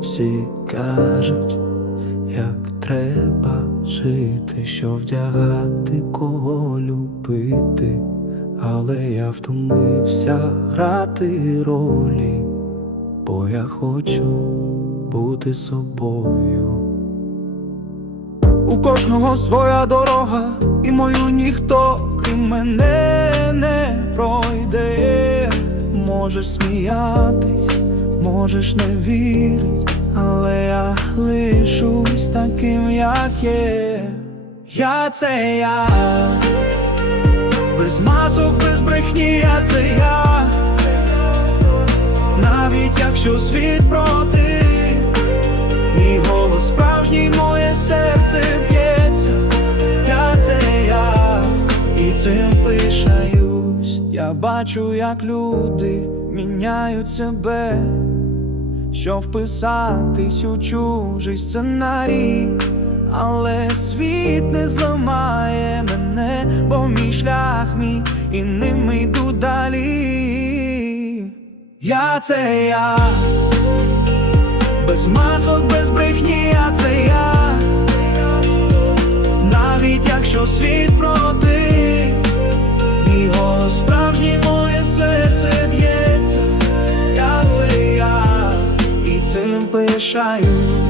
Всі кажуть, як треба жити, що вдягати, кого любити, але я втомився грати ролі, бо я хочу бути собою. У кожного своя дорога, і мою ніхто крім мене не. Можеш сміятись, можеш не вірить, але я лишусь таким, як є. Я це я, без масок, без брехні, я це я, навіть якщо світ проти. Мій голос справжній, моє серце б'ється, я це я, і цим пишаюсь. Я бачу, як люди міняють себе, щоб вписатись у чужий сценарій, але світ не зламає мене, бо мій шлях мій і ним йду далі. Я це я. Без масок, без брехні, а це я навіть якщо світ пишаюсь.